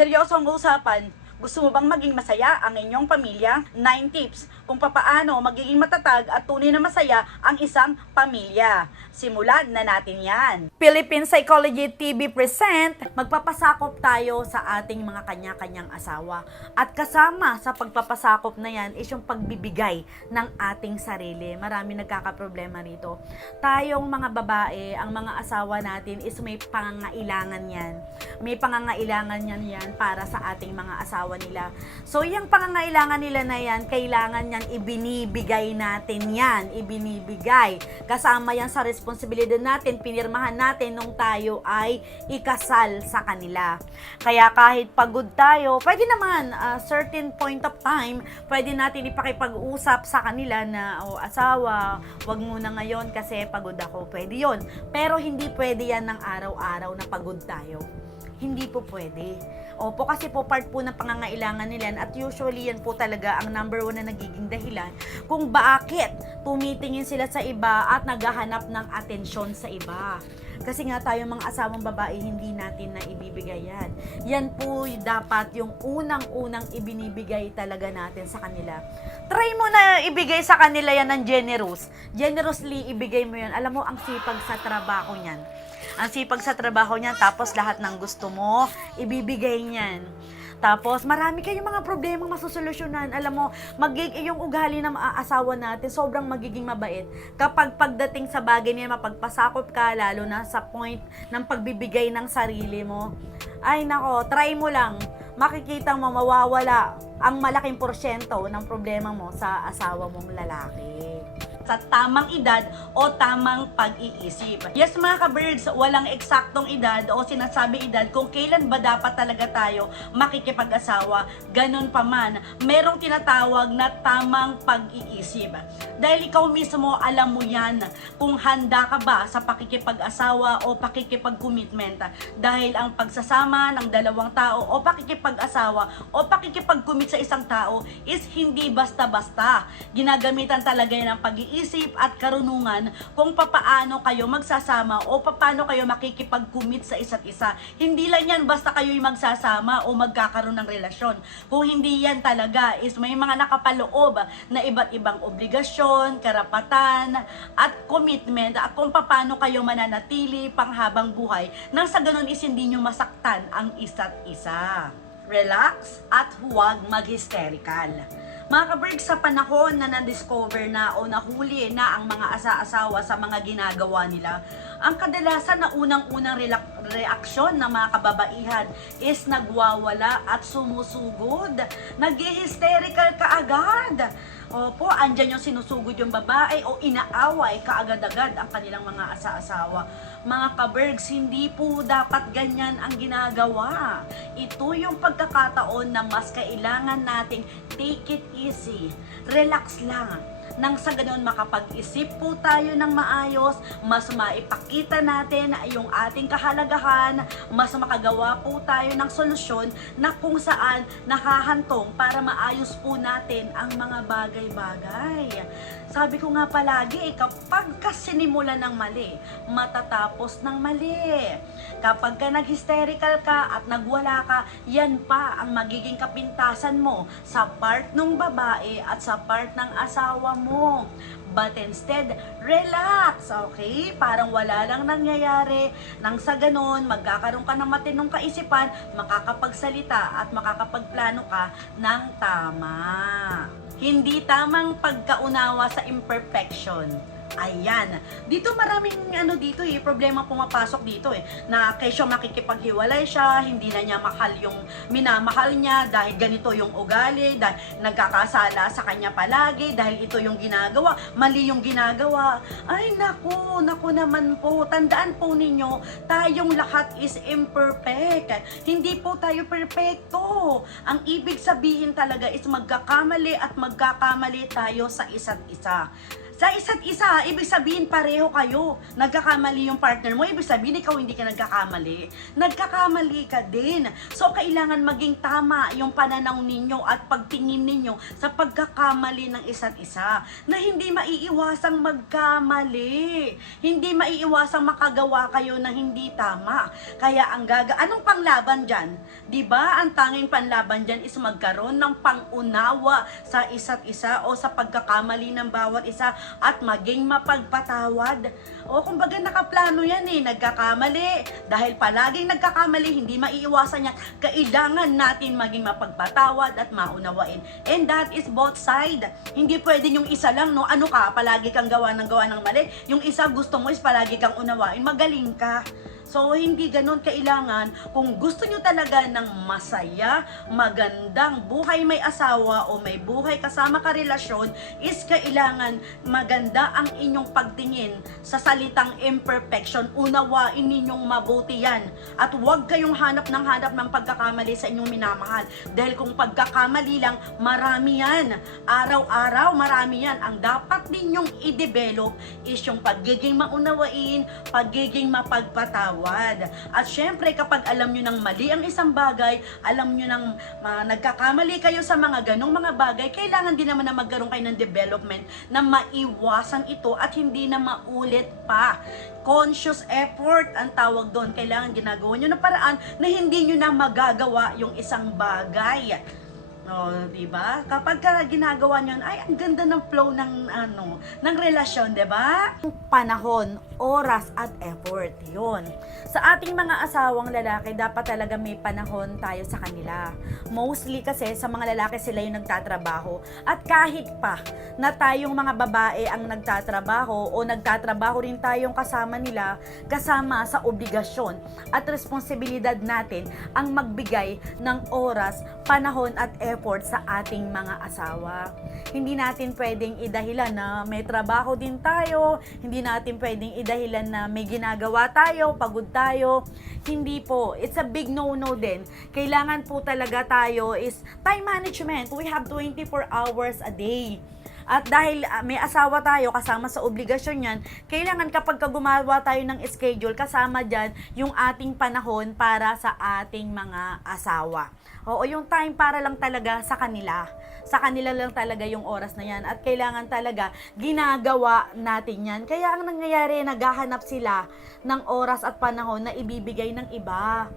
Seryosong usapan, gusto mo bang maging masaya ang inyong pamilya? 9 tips kung papaano magiging matatag at tunay na masaya ang isang pamilya. Simulan na natin yan. Philippine Psychology TV present, magpapasakop tayo sa ating mga kanya-kanyang asawa. At kasama sa pagpapasakop na yan is yung pagbibigay ng ating sarili. Marami nagkakaproblema rito. Tayong mga babae, ang mga asawa natin is may pangangailangan yan. May pangangailangan yan yan para sa ating mga asawa nila. So, yung pangangailangan nila na yan, kailangan yan ibinibigay natin yan. Ibinibigay. Kasama yan sa responsibilidad natin, pinirmahan natin nung tayo ay ikasal sa kanila. Kaya kahit pagod tayo, pwede naman, a certain point of time, pwede natin ipakipag-usap sa kanila na, o asawa, wag muna ngayon kasi pagod ako. Pwede yon Pero hindi pwede yan ng araw-araw na pagod tayo. Hindi po pwede. Opo, kasi po part po ng pangangailangan nila at usually yan po talaga ang number one na nagiging dahilan kung bakit tumitingin sila sa iba at naghahanap ng atensyon sa iba. Kasi nga tayo mga asawang babae, hindi natin na ibibigay yan. Yan po dapat yung unang-unang ibinibigay talaga natin sa kanila. Try mo na ibigay sa kanila yan ng generous. Generously ibigay mo yan. Alam mo, ang sipag sa trabaho niyan. Ang sipag sa trabaho niyan, tapos lahat ng gusto mo, ibibigay niyan. Tapos, marami kayong mga problema masusolusyonan. Alam mo, magig yung ugali ng asawa natin, sobrang magiging mabait. Kapag pagdating sa bagay niya, mapagpasakop ka, lalo na sa point ng pagbibigay ng sarili mo. Ay nako, try mo lang. Makikita mo mawawala ang malaking porsyento ng problema mo sa asawa mong lalaki sa tamang edad o tamang pag-iisip. Yes mga ka-birds, walang eksaktong edad o sinasabi edad kung kailan ba dapat talaga tayo makikipag-asawa. Ganon pa man, merong tinatawag na tamang pag-iisip. Dahil ikaw mismo alam mo yan kung handa ka ba sa pakikipag-asawa o pakikipag-commitment. Dahil ang pagsasama ng dalawang tao o pakikipag-asawa o pakikipag-commit sa isang tao is hindi basta-basta. Ginagamitan talaga yan ng pag-iisip at karunungan kung papaano kayo magsasama o papaano kayo makikipag-commit sa isa't isa. Hindi lang yan basta kayo'y magsasama o magkakaroon ng relasyon. Kung hindi yan talaga is may mga nakapaloob na iba't ibang obligasyon, karapatan, at commitment at kung paano kayo mananatili panghabang buhay nang sa ganun is hindi nyo masaktan ang isa't isa. Relax at huwag mag-hysterical. Mga kaberg, sa panahon na na-discover na o nahuli na ang mga asa-asawa sa mga ginagawa nila, ang kadalasan na unang-unang reaksyon ng mga kababaihan is nagwawala at sumusugod. Nag-hysterical ka agad. Opo, andyan yung sinusugod yung babae o inaaway kaagad-agad ang kanilang mga asa-asawa. Mga kabergs, hindi po dapat ganyan ang ginagawa. Ito yung pagkakataon na mas kailangan nating take it easy. Relax lang nang sa ganun makapag-isip po tayo ng maayos, mas maipakita natin yung ating kahalagahan, mas makagawa po tayo ng solusyon na kung saan nakahantong para maayos po natin ang mga bagay-bagay. Sabi ko nga palagi, eh, kapag ka sinimulan ng mali, matatapos ng mali. Kapag ka nag-hysterical ka at nagwala ka, yan pa ang magiging kapintasan mo sa part ng babae at sa part ng asawa mo. But instead, relax, okay? Parang wala lang nangyayari. Nang sa ganun, magkakaroon ka ng matinong kaisipan, makakapagsalita at makakapagplano ka ng tama. Hindi tamang pagkaunawa sa imperfection. Ayan. Dito maraming ano dito eh, problema pumapasok dito eh. Na kesyo makikipaghiwalay siya, hindi na niya mahal yung minamahal niya dahil ganito yung ugali, dahil nagkakasala sa kanya palagi, dahil ito yung ginagawa, mali yung ginagawa. Ay naku, naku naman po. Tandaan po ninyo, tayong lahat is imperfect. Hindi po tayo perfecto. Ang ibig sabihin talaga is magkakamali at magkakamali tayo sa isa't isa sa isa't isa, ibig sabihin pareho kayo. Nagkakamali yung partner mo, ibig sabihin ikaw hindi ka nagkakamali. Nagkakamali ka din. So, kailangan maging tama yung pananaw ninyo at pagtingin ninyo sa pagkakamali ng isa't isa na hindi maiiwasang magkamali. Hindi maiiwasang makagawa kayo ng hindi tama. Kaya ang gaga, anong panglaban dyan? ba? Ang tanging panlaban dyan is magkaroon ng pangunawa sa isa't isa o sa pagkakamali ng bawat isa at maging mapagpatawad. O kumbaga nakaplano yan eh, nagkakamali. Dahil palaging nagkakamali, hindi maiiwasan yan. Kailangan natin maging mapagpatawad at maunawain. And that is both side. Hindi pwede yung isa lang, no? Ano ka, palagi kang gawa ng gawa ng mali. Yung isa gusto mo is palagi kang unawain, magaling ka. So, hindi ganun kailangan. Kung gusto nyo talaga ng masaya, magandang buhay may asawa o may buhay kasama ka relasyon, is kailangan maganda ang inyong pagtingin sa salitang imperfection. Unawain ninyong mabuti yan. At huwag kayong hanap ng hanap ng pagkakamali sa inyong minamahal. Dahil kung pagkakamali lang, marami yan. Araw-araw, marami yan. Ang dapat ninyong i-develop is yung pagiging maunawain, pagiging mapagpatawad. At syempre, kapag alam nyo ng mali ang isang bagay, alam nyo ng ah, nagkakamali kayo sa mga ganong mga bagay, kailangan din naman na magkaroon kayo ng development na maiwasan ito at hindi na maulit pa. Conscious effort ang tawag doon. Kailangan ginagawa nyo ng paraan na hindi nyo na magagawa yung isang bagay. Oh, 'di ba? Kapag ka ginagawa niyo, ay ang ganda ng flow ng ano, ng relasyon, 'di ba? Panahon, oras at effort 'yon. Sa ating mga asawang lalaki, dapat talaga may panahon tayo sa kanila. Mostly kasi sa mga lalaki sila yung nagtatrabaho at kahit pa na tayong mga babae ang nagtatrabaho o nagtatrabaho rin tayong kasama nila, kasama sa obligasyon at responsibilidad natin ang magbigay ng oras, panahon at effort sa ating mga asawa. Hindi natin pwedeng idahilan na may trabaho din tayo, hindi natin pwedeng idahilan na may ginagawa tayo, pagod tayo. Hindi po. It's a big no-no din. Kailangan po talaga tayo is time management. We have 24 hours a day. At dahil ah, may asawa tayo kasama sa obligasyon yan, kailangan kapag ka gumawa tayo ng schedule, kasama dyan yung ating panahon para sa ating mga asawa. Oo, yung time para lang talaga sa kanila. Sa kanila lang talaga yung oras na yan. At kailangan talaga ginagawa natin yan. Kaya ang nangyayari, naghahanap sila ng oras at panahon na ibibigay ng iba.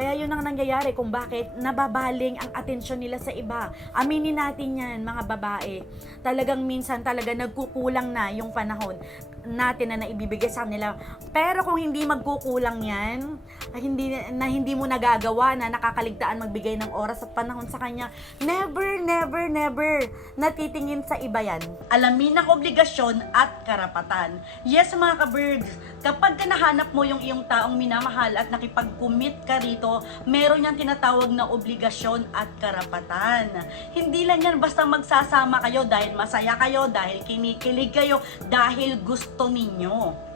Kaya yun ang nangyayari kung bakit nababaling ang atensyon nila sa iba. Aminin natin yan, mga babae. Talagang minsan talaga nagkukulang na yung panahon natin na naibibigay sa kanila. Pero kung hindi magkukulang yan, hindi, na hindi mo nagagawa na nakakaligtaan magbigay ng oras at panahon sa kanya, never, never, never natitingin sa iba yan. Alamin ang obligasyon at karapatan. Yes, mga ka-birds, kapag ka nahanap mo yung iyong taong minamahal at nakipag-commit ka rito, meron yung tinatawag na obligasyon at karapatan. Hindi lang yan basta magsasama kayo dahil masaya kayo, dahil kinikilig kayo, dahil gusto ninyo.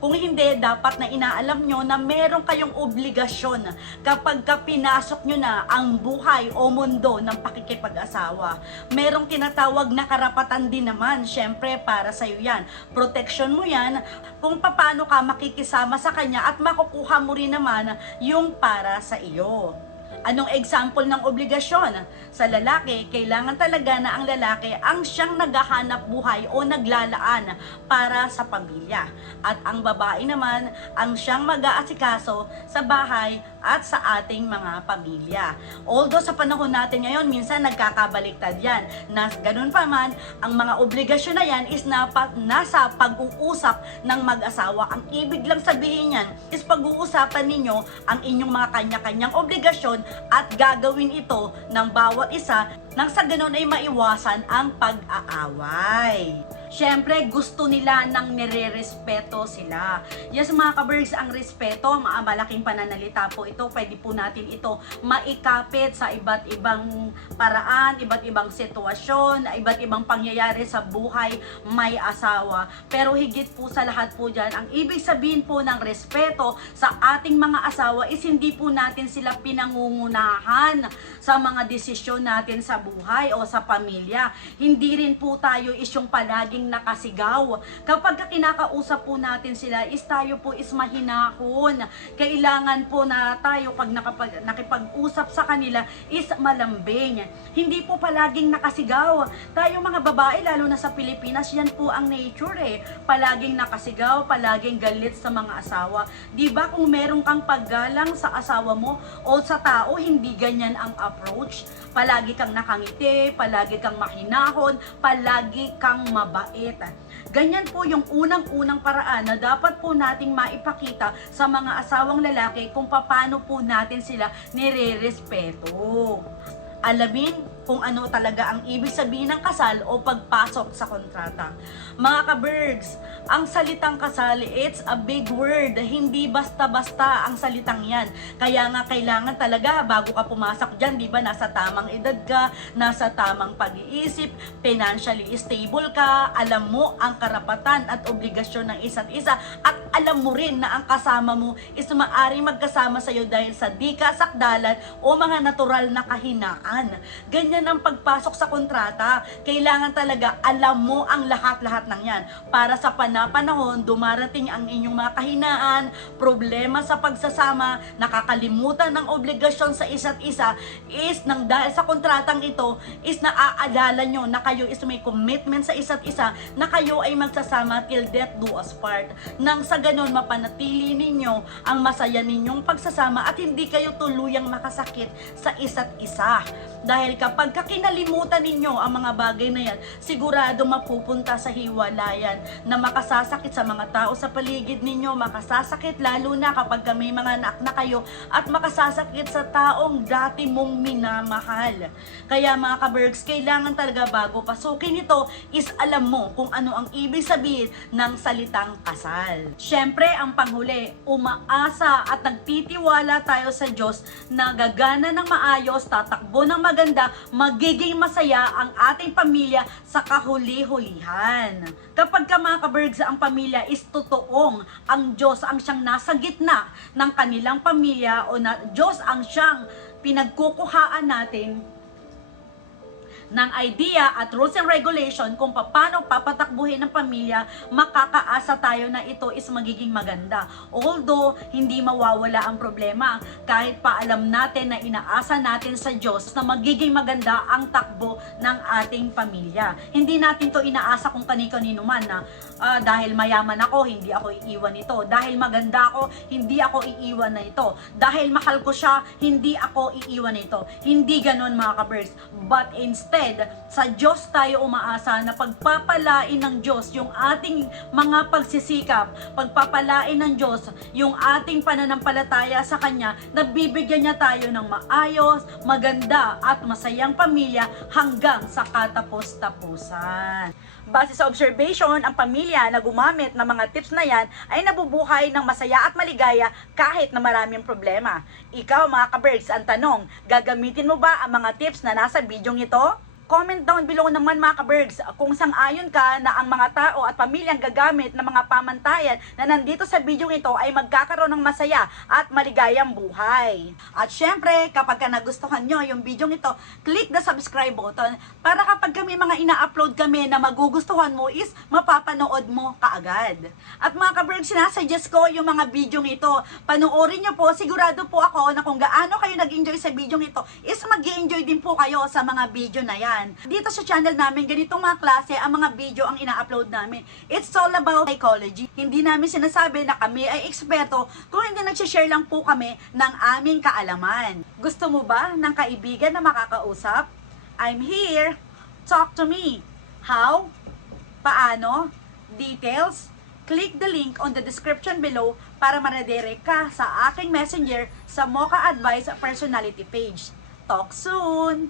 Kung hindi, dapat na inaalam nyo na meron kayong obligasyon kapag ka pinasok nyo na ang buhay o mundo ng pakikipag-asawa. Merong tinatawag na karapatan din naman, syempre para sa'yo yan. Protection mo yan kung paano ka makikisama sa kanya at makukuha mo rin naman yung para sa iyo. Anong example ng obligasyon? Sa lalaki, kailangan talaga na ang lalaki ang siyang naghahanap buhay o naglalaan para sa pamilya. At ang babae naman ang siyang mag-aasikaso sa bahay at sa ating mga pamilya. Although sa panahon natin ngayon, minsan nagkakabaliktad yan. Na ganun pa man, ang mga obligasyon na yan is napa, nasa pag-uusap ng mag-asawa. Ang ibig lang sabihin yan is pag-uusapan ninyo ang inyong mga kanya-kanyang obligasyon at gagawin ito ng bawat isa nang sa ganun ay maiwasan ang pag-aaway. Siyempre, gusto nila ng nire-respeto sila. Yes, mga kabergs, ang respeto, ma- malaking pananalita po ito. Pwede po natin ito maikapit sa iba't ibang paraan, iba't ibang sitwasyon, iba't ibang pangyayari sa buhay may asawa. Pero higit po sa lahat po dyan, ang ibig sabihin po ng respeto sa ating mga asawa is hindi po natin sila pinangungunahan sa mga desisyon natin sa buhay o sa pamilya. Hindi rin po tayo is yung palaging laging nakasigaw. Kapag ka kinakausap po natin sila, is tayo po is mahinahon. Kailangan po na tayo pag nakapag, nakipag-usap sa kanila is malambing. Hindi po palaging nakasigaw. Tayo mga babae, lalo na sa Pilipinas, yan po ang nature eh. Palaging nakasigaw, palaging galit sa mga asawa. Di ba kung meron kang paggalang sa asawa mo o sa tao, hindi ganyan ang approach. Palagi kang nakangiti, palagi kang mahinahon, palagi kang mabait. Ganyan po yung unang-unang paraan na dapat po nating maipakita sa mga asawang lalaki kung paano po natin sila nire-respeto. Alamin kung ano talaga ang ibig sabihin ng kasal o pagpasok sa kontrata. Mga ka-bergs, ang salitang kasal, it's a big word. Hindi basta-basta ang salitang yan. Kaya nga kailangan talaga bago ka pumasok dyan, di ba, nasa tamang edad ka, nasa tamang pag-iisip, financially stable ka, alam mo ang karapatan at obligasyon ng isa't isa, at alam mo rin na ang kasama mo is maaaring magkasama sa'yo dahil sa di kasakdalan o mga natural na kahinaan. Ganyan ang pagpasok sa kontrata. Kailangan talaga alam mo ang lahat-lahat ng yan. Para sa panapanahon, dumarating ang inyong mga kahinaan, problema sa pagsasama, nakakalimutan ng obligasyon sa isa't isa, is nang dahil sa kontratang ito, is naaalala nyo na kayo is may commitment sa isa't isa, na kayo ay magsasama till death do us part. Nang sa ganon, mapanatili ninyo ang masaya ninyong pagsasama at hindi kayo tuluyang makasakit sa isa't isa. Dahil kapag kakinalimutan ninyo ang mga bagay na yan, sigurado mapupunta sa hiwalayan na makasasakit sa mga tao sa paligid ninyo, makasasakit lalo na kapag may mga anak na kayo at makasasakit sa taong dati mong minamahal. Kaya mga kabergs, kailangan talaga bago pasukin ito is alam mo kung ano ang ibig sabihin ng salitang kasal. Siyempre, ang panghuli, umaasa at nagtitiwala tayo sa Diyos na gagana ng maayos, tatakbo ng maganda, magiging masaya ang ating pamilya sa kahuli-hulihan. Kapag ka mga kabergs, ang pamilya is totoong ang Diyos ang siyang nasa gitna ng kanilang pamilya o na Diyos ang siyang pinagkukuhaan natin ng idea at rules and regulation kung paano papatakbuhin ng pamilya, makakaasa tayo na ito is magiging maganda. Although, hindi mawawala ang problema kahit pa alam natin na inaasa natin sa Diyos na magiging maganda ang takbo ng ating pamilya. Hindi natin to inaasa kung kani-kanino man na ah, dahil mayaman ako, hindi ako iiwan ito. Dahil maganda ako, hindi ako iiwan na ito. Dahil mahal ko siya, hindi ako iiwan ito. Hindi ganon mga kabers. But instead, sa Diyos tayo umaasa na pagpapalain ng Diyos yung ating mga pagsisikap, pagpapalain ng Diyos yung ating pananampalataya sa Kanya, na bibigyan niya tayo ng maayos, maganda at masayang pamilya hanggang sa katapos-tapusan. Base sa observation, ang pamilya na gumamit ng mga tips na yan ay nabubuhay ng masaya at maligaya kahit na maraming problema. Ikaw mga kabergs, ang tanong, gagamitin mo ba ang mga tips na nasa bidyong ito? Comment down below naman mga kabergs kung sang-ayon ka na ang mga tao at pamilyang gagamit ng mga pamantayan na nandito sa bidyong ito ay magkakaroon ng masaya at maligayang buhay. At syempre, kapag ka nagustuhan nyo yung bidyong ito, click the subscribe button para kapag kami mga ina-upload kami na magugustuhan mo is mapapanood mo kaagad. At mga kabergs, sinasuggest ko yung mga bidyong ito. Panoorin nyo po, sigurado po ako na kung gaano kayo nag-enjoy sa bidyong ito is mag enjoy din po kayo sa mga video na yan. Dito sa channel namin, ganitong mga klase ang mga video ang ina-upload namin. It's all about psychology. Hindi namin sinasabi na kami ay eksperto kung hindi nagsishare lang po kami ng aming kaalaman. Gusto mo ba ng kaibigan na makakausap? I'm here. Talk to me. How? Paano? Details? Click the link on the description below para ma-redirect ka sa aking messenger sa Mocha Advice personality page. Talk soon!